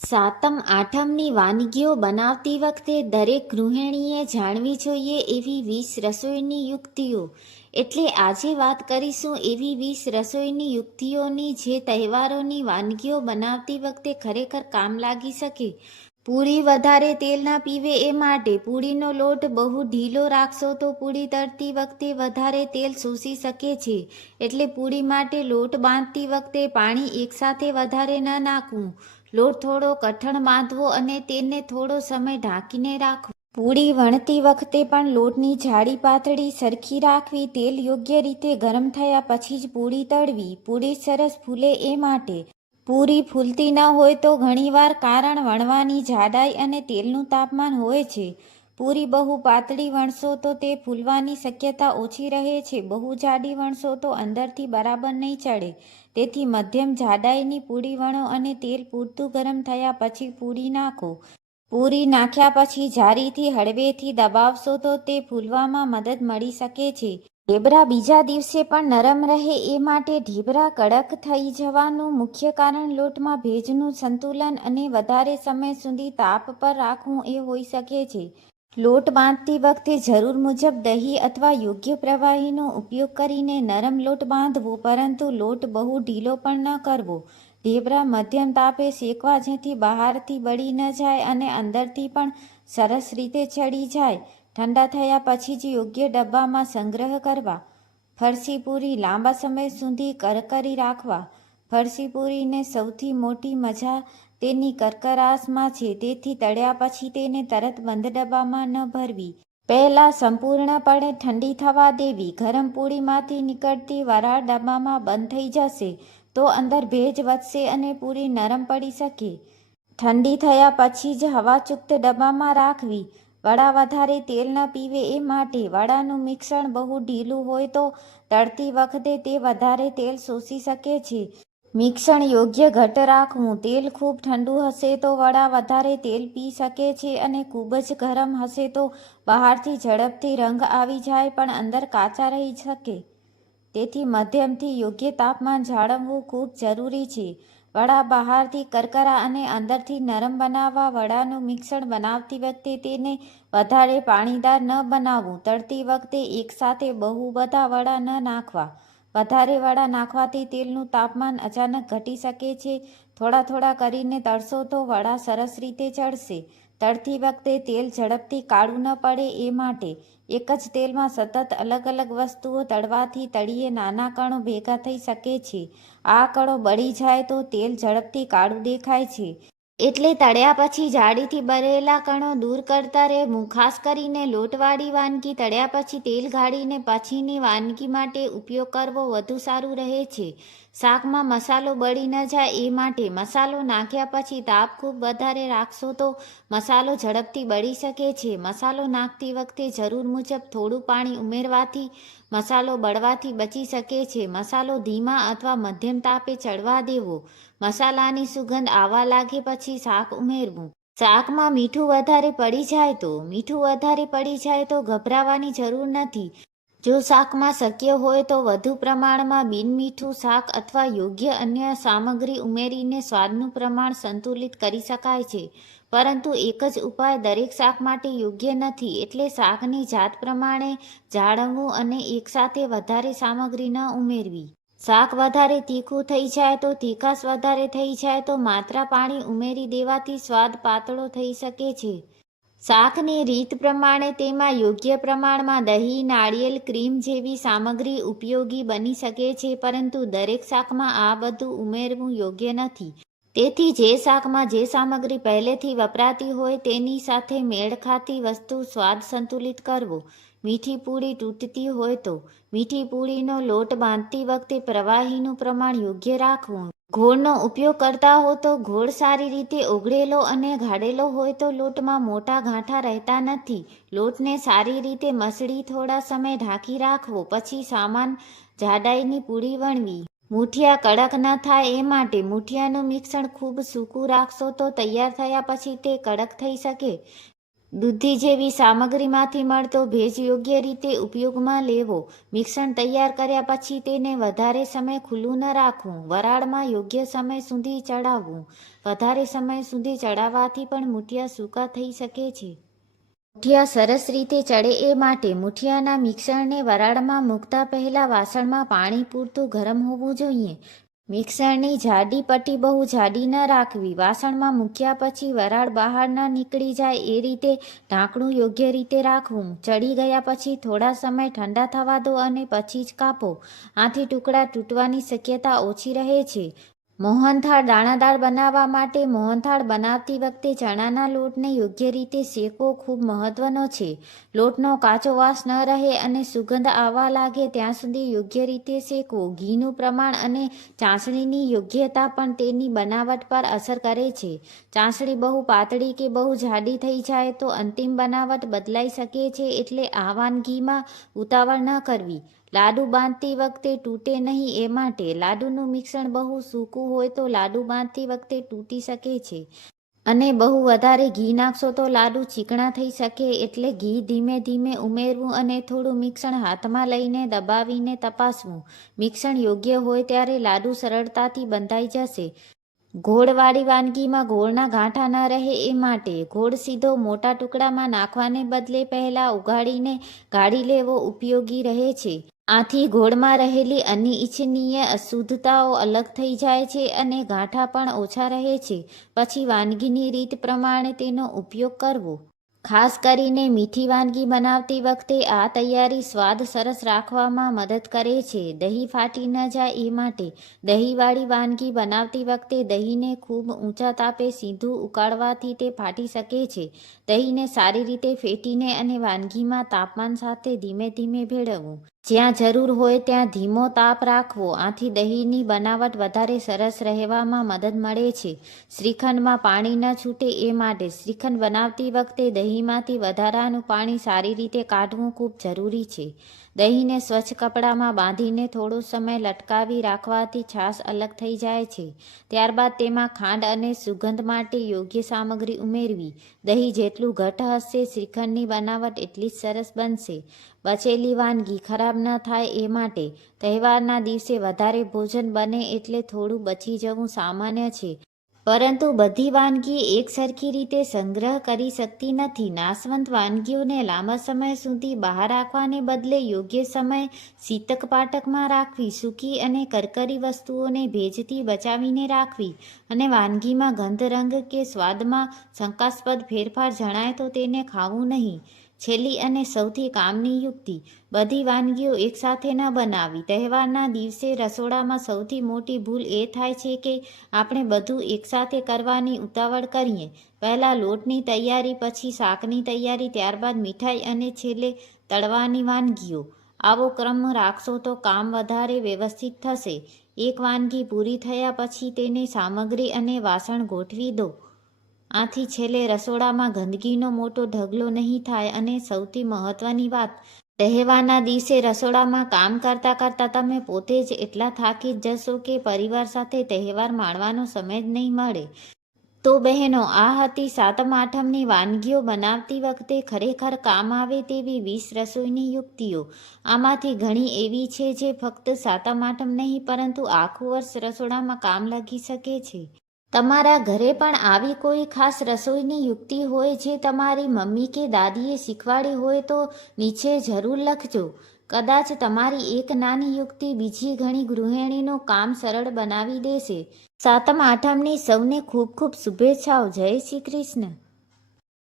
સાતમ આઠમની વાનગીઓ બનાવતી વખતે દરેક ગૃહિણીએ જાણવી જોઈએ એવી 20 રસોઈની યુક્તિઓ. એટલે આજે વાત કરીશું એવી 20 રસોઈની યુક્તિઓની જે તહેવારોની વાનગીઓ બનાવતી વખતે ખરેખર કામ લાગી શકે. પૂરી વધારે તેલ ના પીવે એ માટે. પૂરીનો લોટ બહુ ઢીલો રાખશો તો પૂરી તળતી વખતે વધારે તેલ શોષી શકે છે. એટલે પૂરી માટે લોટ બાંધતી વખતે પાણી એકસાથે વધારે ન નાખવું. લોટ થોડો કઠણ બાંધવો અને તેને થોડો સમય ઢાંકીને રાખવો. પૂરી વણતી વખતે પણ લોટની જાડી પાતળી સરખી રાખવી. તેલ યોગ્ય રીતે ગરમ થયા પછી જ પૂરી તળવી. પૂરી સરસ ફૂલે એ માટે. પૂરી ફૂલતી ન હોય તો ઘણીવાર કારણ વણવાની જાડાઈ અને તેલનું તાપમાન હોય છે. પૂરી બહુ પાતળી વણશો તો તે ફૂલવાની શક્યતા ઓછી રહે છે. બહુ જાડી વણશો તો અંદરથી બરાબર નહીં ચડે. તેથી મધ્યમ જાડાઈની પૂરી વણો અને તેલ પૂરતું ગરમ થયા પછી પૂરી નાખો. પૂરી નાખ્યા પછી જારીથી હળવેથી દબાવશો તો તે ફૂલવામાં મદદ મળી શકે છે. ઢેબરા બીજા દિવસે પણ નરમ રહે એ માટે ઢેબરા કડક થઈ જવાનું મુખ્ય કારણ લોટમાં ભેજનું સંતુલન અને વધારે સમય સુધી તાપ પર રાખવું એ હોઈ શકે છે. લોટ બાંધતી વખતે જરૂર મુજબ દહીં અથવા યોગ્ય પ્રવાહીનો ઉપયોગ કરીને નરમ લોટ બાંધવો, પરંતુ લોટ બહુ ઢીલો પણ ન કરવો. ઢેબરા મધ્યમ તાપે શેકવા જેથી બહારથી બળી ન જાય અને અંદરથી પણ સરસ રીતે ચડી જાય. ઠંડા થયા પછી જ યોગ્ય ડબ્બામાં સંગ્રહ કરવા. ફરસી પૂરી લાંબા સમય સુધી કરકરી રાખવા. ફરસી પૂરીને સૌથી મોટી મજા તેની કરકરાશમાં છે. તેથી તળ્યા પછી તેને તરત બંધ ડબ્બામાં ન ભરવી. પહેલાં સંપૂર્ણપણે ઠંડી થવા દેવી. ગરમ પૂરીમાંથી નીકળતી વરાળ ડબ્બામાં બંધ થઈ જશે તો અંદર ભેજ વધશે અને પૂરી નરમ પડી શકે. ઠંડી થયા પછી જ હવાચુક્ત ડબ્બામાં રાખવી. વડા વધારે તેલ ન પીવે એ માટે. વડાનું મિશ્રણ બહુ ઢીલું હોય તો તળતી વખતે તે વધારે તેલ શોષી શકે છે. મિશ્રણ યોગ્ય ઘટ્ટ રાખવું. તેલ ખૂબ ઠંડુ હશે તો વડા વધારે તેલ પી શકે છે અને ખૂબ જ ગરમ હશે તો બહારથી ઝડપથી રંગ આવી જાય પણ અંદર કાચા રહી શકે. તેથી મધ્યમથી યોગ્ય તાપમાન જાળવવું ખૂબ જરૂરી છે. વડા બહારથી કરકરા અને અંદરથી નરમ બનાવવા. વડાનું મિશ્રણ બનાવતી વખતે તેને વધારે પાણીદાર ન બનાવવું. તળતી વખતે એકસાથે બહુ બધા વડા ન નાખવા. વધારે વડા નાખવાથી તેલનું તાપમાન અચાનક ઘટી શકે છે. થોડા થોડા કરીને તળશો તો વડા સરસ રીતે ચડશે. તળતી વખતે તેલ ઝડપથી કાળું ન પડે એ માટે એક જ તેલમાં સતત અલગ અલગ વસ્તુઓ તળવાથી તળિયે નાના કણો ભેગા થઈ શકે છે. આ કણો બળી જાય તો તેલ ઝડપથી કાળું દેખાય છે. એટલે તળ્યા પછી જાળીથી બળેલા કણો દૂર કરતા રહેવું. ખાસ કરીને લોટવાળી વાનગી તળ્યા પછી તેલ ગાળીને પછીની વાનગી માટે ઉપયોગ કરવો વધુ સારું રહે છે. શાકમાં મસાલો બળી ન જાય એ માટે. મસાલો નાખ્યા પછી તાપ ખૂબ વધારે રાખશો તો મસાલો ઝડપથી બળી શકે છે. મસાલો નાખતી વખતે જરૂર મુજબ થોડું પાણી ઉમેરવાથી મસાલો બળવાથી બચી શકે છે. મસાલો ધીમા અથવા મધ્યમ તાપે ચડવા દેવો. મસાલાની સુગંધ આવવા લાગે પછી શાક ઉમેરવું. શાકમાં મીઠું વધારે પડી જાય તો ગભરાવાની જરૂર નથી. જો શાકમાં શક્ય હોય તો વધુ પ્રમાણમાં બિનમીઠું શાક અથવા યોગ્ય અન્ય સામગ્રી ઉમેરીને સ્વાદનું પ્રમાણ સંતુલિત કરી શકાય છે. પરંતુ એક જ ઉપાય દરેક શાક માટે યોગ્ય નથી. એટલે શાકની જાત પ્રમાણે જાળવવું અને એકસાથે વધારે સામગ્રી ન ઉમેરવી. શાક વધારે તીખું થઈ જાય તો તીખાશ વધારે થઈ જાય તો માત્રા પાણી ઉમેરી દેવાથી સ્વાદ પાતળો થઈ શકે છે. શાકની રીત પ્રમાણે તેમાં યોગ્ય પ્રમાણમાં દહીં, નાળિયેર, ક્રીમ જેવી સામગ્રી ઉપયોગી બની શકે છે. પરંતુ દરેક શાકમાં આ બધું ઉમેરવું યોગ્ય નથી. તેથી જે શાકમાં જે સામગ્રી પહેલેથી વપરાતી હોય તેની સાથે મેળ ખાતી વસ્તુ સ્વાદ સંતુલિત કરવો. મીઠી પૂરી તૂટતી હોય તો મીઠી પૂરીનો લોટ બાંધતી વખતે પ્રવાહીનું પ્રમાણ યોગ્ય રાખવું. ગોળનો ઉપયોગ કરતા હો તો ગોળ સારી રીતે ઓગળેલો અને ગાળેલો હોય તો લોટમાં મોટા ગાંઠા રહેતા નથી. લોટને સારી રીતે મસળી થોડા સમય ઢાંકી રાખવો. પછી સમાન જાડાઈની પૂરી વણવી. મૂઠિયા કડક ન થાય એ માટે. મૂઠિયાનું મિશ્રણ ખૂબ સૂકું રાખશો તો તૈયાર થયા પછી તે કડક થઈ શકે. દૂધી જેવી સામગ્રીમાંથી મળતો ભેજ યોગ્ય રીતે ઉપયોગમાં લેવો. મિશ્રણ તૈયાર કર્યા પછી તેને વધારે સમય ખુલ્લું ન રાખવું. વરાળમાં યોગ્ય સમય સુધી ચડાવવું. વધારે સમય સુધી ચડાવવાથી પણ મૂઠિયા સૂકા થઈ શકે છે. મૂઠિયા સરસ રીતે ચડે એ માટે મૂઠિયાના મિશ્રણને વરાળમાં મૂકતા પહેલાં વાસણમાં પાણી પૂરતું ગરમ હોવું જોઈએ. મિશ્રણની જાડી પટ્ટી બહુ જાડી ન રાખવી. વાસણમાં મૂક્યા પછી વરાળ બહાર ન નીકળી જાય એ રીતે ઢાંકણું યોગ્ય રીતે રાખવું. ચડી ગયા પછી થોડા સમય ઠંડા થવા દો અને પછી જ કાપો. આથી ટુકડા તૂટવાની શક્યતા ઓછી રહે છે. મોહનથાળ દાણાદાર બનાવવા માટે મોહનથાળ બનાવતી વખતે ચણાના લોટને યોગ્ય રીતે શેકવો ખૂબ મહત્વનો છે. લોટનો કાચો વાસ ન રહે અને સુગંધ આવવા લાગે ત્યાં સુધી યોગ્ય રીતે શેકવો. ઘીનું પ્રમાણ અને ચાસણીની યોગ્યતા પણ તેની બનાવટ પર અસર કરે છે. ચાસણી બહુ પાતળી કે બહુ જાડી થઈ જાય તો અંતિમ બનાવટ બદલાઈ શકે છે. એટલે આ વાનગીમાં ઉતાવળ ન કરવી. લાડુ બાંધતી વખતે તૂટે નહીં એ માટે લાડુનું મિશ્રણ બહુ સૂકું હોય તો લાડુ બાંધતી વખતે તૂટી શકે છે અને બહુ વધારે ઘી નાખશો તો લાડુ ચીકણા થઈ શકે. એટલે ઘી ધીમે ધીમે ઉમેરવું અને થોડું મિશ્રણ હાથમાં લઈને દબાવીને તપાસવું. મિશ્રણ યોગ્ય હોય ત્યારે લાડુ સરળતાથી બંધાઈ જશે. ગોળવાળી વાનગીમાં ગોળના ગાંઠા ન રહે એ માટે ગોળ સીધો મોટા ટુકડામાં નાખવાને બદલે પહેલાં ઉગાડીને ગાળી લેવો ઉપયોગી રહે છે. આથી ગોળમાં રહેલી અનિચ્છનીય અશુદ્ધતાઓ અલગ થઈ જાય છે અને ગાંઠા પણ ઓછા રહે છે. પછી વાનગીની રીત પ્રમાણે તેનો ઉપયોગ કરવો. ખાસ કરીને મીઠી વાનગી બનાવતી વખતે આ તૈયારી સ્વાદ સરસ રાખવામાં મદદ કરે છે. દહીં ફાટી ન જાય એ માટે દહીંવાળી વાનગી બનાવતી વખતે દહીંને ખૂબ ઊંચા તાપે સીધું ઉકાળવાથી તે ફાટી શકે છે. દહીંને સારી રીતે ફેટીને અને વાનગીમાં તાપમાન સાથે ધીમે ધીમે ભેળવવું. જ્યાં જરૂર હોય ત્યાં ધીમો તાપ રાખવો. આથી દહીંની બનાવટ વધારે સરસ રહેવામાં મદદ મળે છે. શ્રીખંડમાં પાણી ન છૂટે એ માટે શ્રીખંડ બનાવતી વખતે દહીંમાંથી વધારાનું પાણી સારી રીતે કાઢવું ખૂબ જરૂરી છે. દહીંને સ્વચ્છ કપડામાં બાંધીને થોડો સમય લટકાવી રાખવાથી છાશ અલગ થઈ જાય છે. ત્યારબાદ તેમાં ખાંડ અને સુગંધ માટે યોગ્ય સામગ્રી ઉમેરવી. દહીં જેટલું ઘટ્ટ હશે શ્રીખંડની બનાવટ એટલી જ સરસ બનશે. બચેલી વાનગી ખરાબ ન થાય એ માટે તહેવારના દિવસે વધારે ભોજન બને એટલે થોડું બચી જવું સામાન્ય છે. પરંતુ બધી વાનગી એક સરખી રીતે સંગ્રહ કરી શકતી નથી. નાશવંત વાનગીઓને લાંબા સમય સુધી બહાર રાખવાને બદલે યોગ્ય સમય શીતક પાટકમાં રાખવી. સૂકી અને કરકરી વસ્તુઓને ભેજથી બચાવીને રાખવી અને વાનગીમાં ગંધ, રંગ કે સ્વાદમાં શંકાસ્પદ ફેરફાર જણાય તો તેને ખાવું નહીં. છેલ્લી અને સૌથી કામની યુક્તિ બધી વાનગીઓ એકસાથે ન બનાવવી. તહેવારના દિવસે રસોડામાં સૌથી મોટી ભૂલ એ થાય છે કે આપણે બધું એકસાથે કરવાની ઉતાવળ કરીએ. પહેલાં લોટની તૈયારી, પછી શાકની તૈયારી, ત્યારબાદ મીઠાઈ અને છેલ્લે તળવાની વાનગીઓ. આવો ક્રમ રાખશો તો કામ વધારે વ્યવસ્થિત થશે. એક વાનગી પૂરી થયા પછી તેની સામગ્રી અને વાસણ ગોઠવી દો. આથી છેલ્લે રસોડામાં ગંદકીનો મોટો ઢગલો નહીં થાય. અને સૌથી મહત્વની વાત, તહેવારના દિવસે રસોડામાં કામ કરતાં કરતાં તમે પોતે જ એટલા થાકી જશો કે પરિવાર સાથે તહેવાર માણવાનો સમય જ નહીં મળે. તો બહેનો, આ હતી સાતમ આઠમની વાનગીઓ બનાવતી વખતે ખરેખર કામ આવે તેવી 20 રસોઈની યુક્તિઓ. આમાંથી ઘણી એવી છે જે ફક્ત સાતમ આઠમ નહીં પરંતુ આખું વર્ષ રસોડામાં કામ લાગી શકે છે. તમારા ઘરે પણ આવી કોઈ ખાસ રસોઈની યુક્તિ હોય જે તમારી મમ્મી કે દાદીએ શીખવાડી હોય તો નીચે જરૂર લખજો. કદાચ તમારી એક નાની યુક્તિ બીજી ઘણી ગૃહિણીનું કામ સરળ બનાવી દેશે. સાતમ આઠમની સૌને ખૂબ ખૂબ શુભેચ્છાઓ. જય શ્રી કૃષ્ણ.